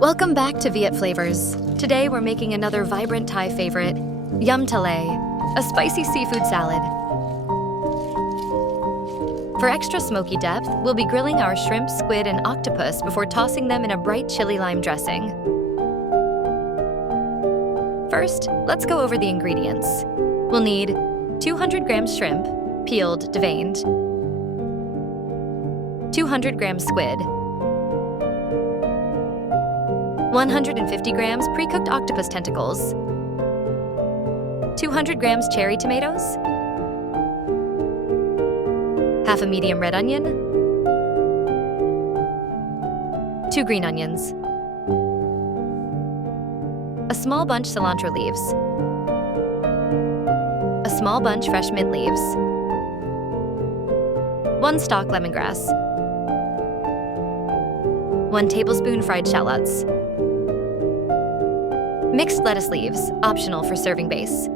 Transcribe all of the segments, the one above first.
Welcome back to Viet Flavors. Today we're making another vibrant Thai favorite, Yum Talay, a spicy seafood salad. For extra smoky depth, we'll be grilling our shrimp, squid, and octopus before tossing them in a bright chili lime dressing. First, let's go over the ingredients. We'll need 200 grams shrimp, peeled, deveined, 200 grams squid, 150 grams pre-cooked octopus tentacles, 200 grams cherry tomatoes, half a medium red onion, 2 green onions, a small bunch cilantro leaves, a small bunch fresh mint leaves, 1 stalk lemongrass, 1 tablespoon fried shallots, mixed lettuce leaves, optional for serving base.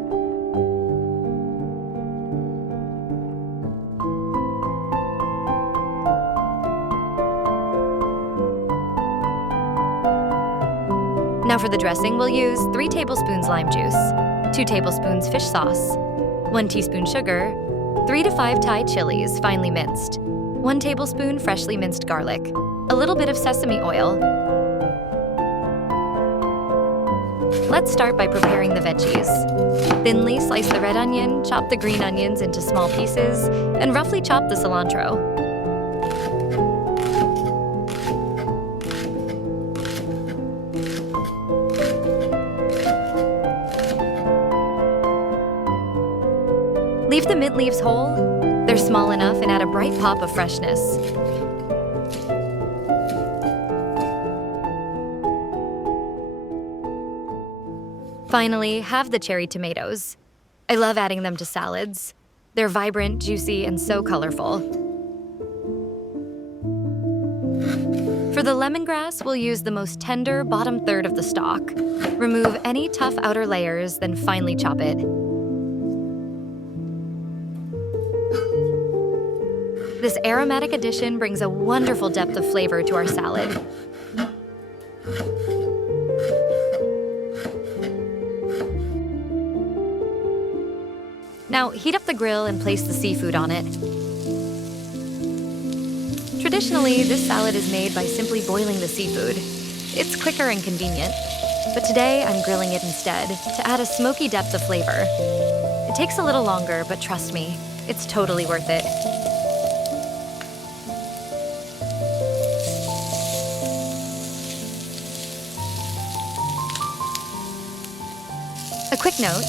Now for the dressing, we'll use 3 tablespoons lime juice, 2 tablespoons fish sauce, 1 teaspoon sugar, 3 to 5 Thai chilies finely minced, 1 tablespoon freshly minced garlic, a little bit of sesame oil. Let's start by preparing the veggies. Thinly slice the red onion, chop the green onions into small pieces, and roughly chop the cilantro. Leave the mint leaves whole. They're small enough and add a bright pop of freshness. Finally, have the cherry tomatoes. I love adding them to salads. They're vibrant, juicy, and so colorful. For the lemongrass, we'll use the most tender bottom third of the stalk. Remove any tough outer layers, then finely chop it. This aromatic addition brings a wonderful depth of flavor to our salad. Now, heat up the grill and place the seafood on it. Traditionally, this salad is made by simply boiling the seafood. It's quicker and convenient, but today I'm grilling it instead to add a smoky depth of flavor. It takes a little longer, but trust me, it's totally worth it. A quick note.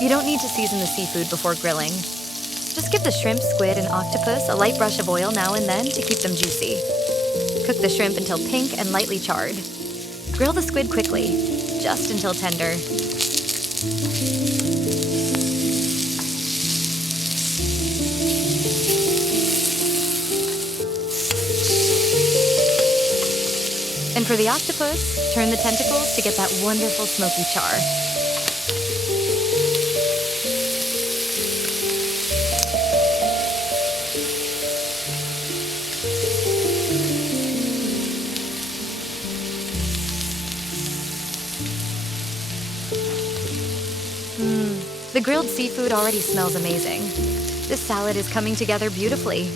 You don't need to season the seafood before grilling. Just give the shrimp, squid, and octopus a light brush of oil now and then to keep them juicy. Cook the shrimp until pink and lightly charred. Grill the squid quickly, just until tender. And for the octopus, turn the tentacles to get that wonderful smoky char. The grilled seafood already smells amazing. This salad is coming together beautifully.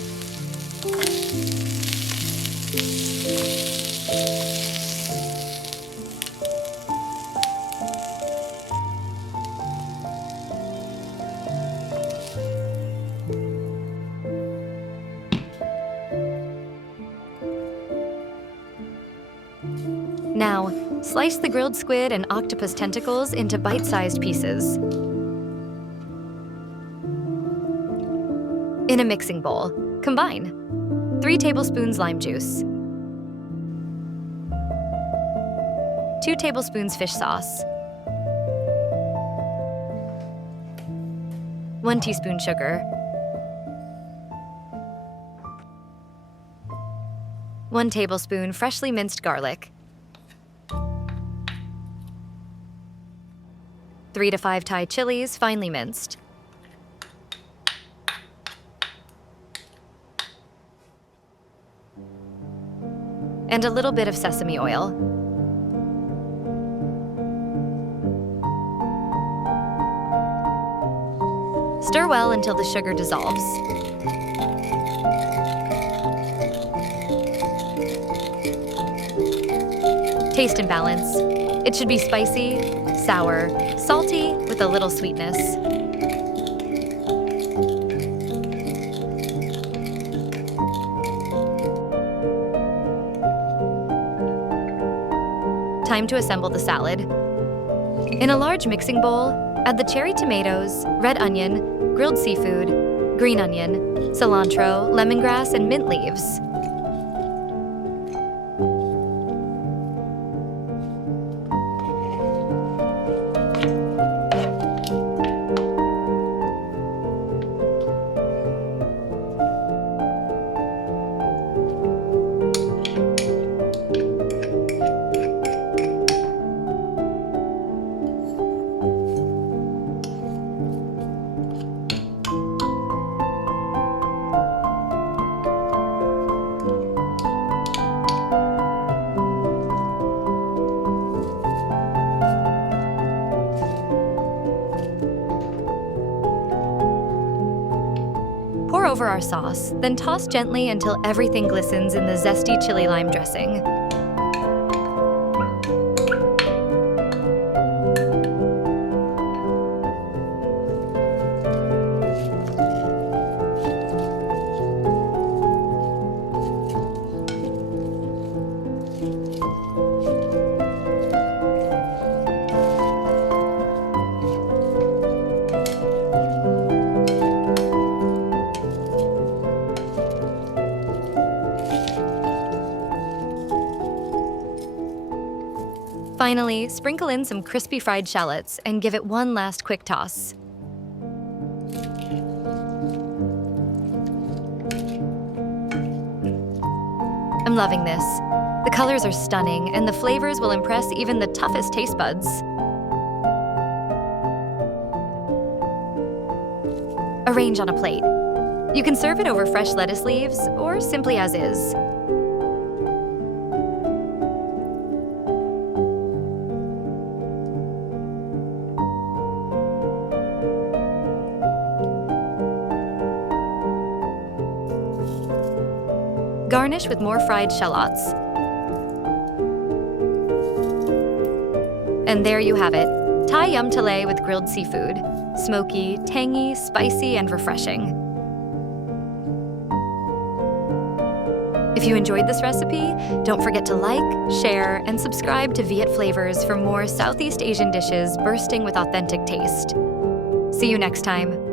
Now, slice the grilled squid and octopus tentacles into bite-sized pieces. In a mixing bowl, combine 3 tablespoons lime juice, 2 tablespoons fish sauce, 1 teaspoon sugar, 1 tablespoon freshly minced garlic, 3 to 5 Thai chilies finely minced, and a little bit of sesame oil. Stir well until the sugar dissolves. Taste and balance. It should be spicy, sour, salty, with a little sweetness. Time to assemble the salad. In a large mixing bowl, add the cherry tomatoes, red onion, grilled seafood, green onion, cilantro, lemongrass, and mint leaves. Pour over our sauce, then toss gently until everything glistens in the zesty chili lime dressing. Finally, sprinkle in some crispy fried shallots and give it one last quick toss. I'm loving this. The colors are stunning, and the flavors will impress even the toughest taste buds. Arrange on a plate. You can serve it over fresh lettuce leaves or simply as is. Garnish with more fried shallots. And there you have it, Thai yum Talay with grilled seafood. Smoky, tangy, spicy, and refreshing. If you enjoyed this recipe, don't forget to like, share, and subscribe to Viet Flavours for more Southeast Asian dishes bursting with authentic taste. See you next time.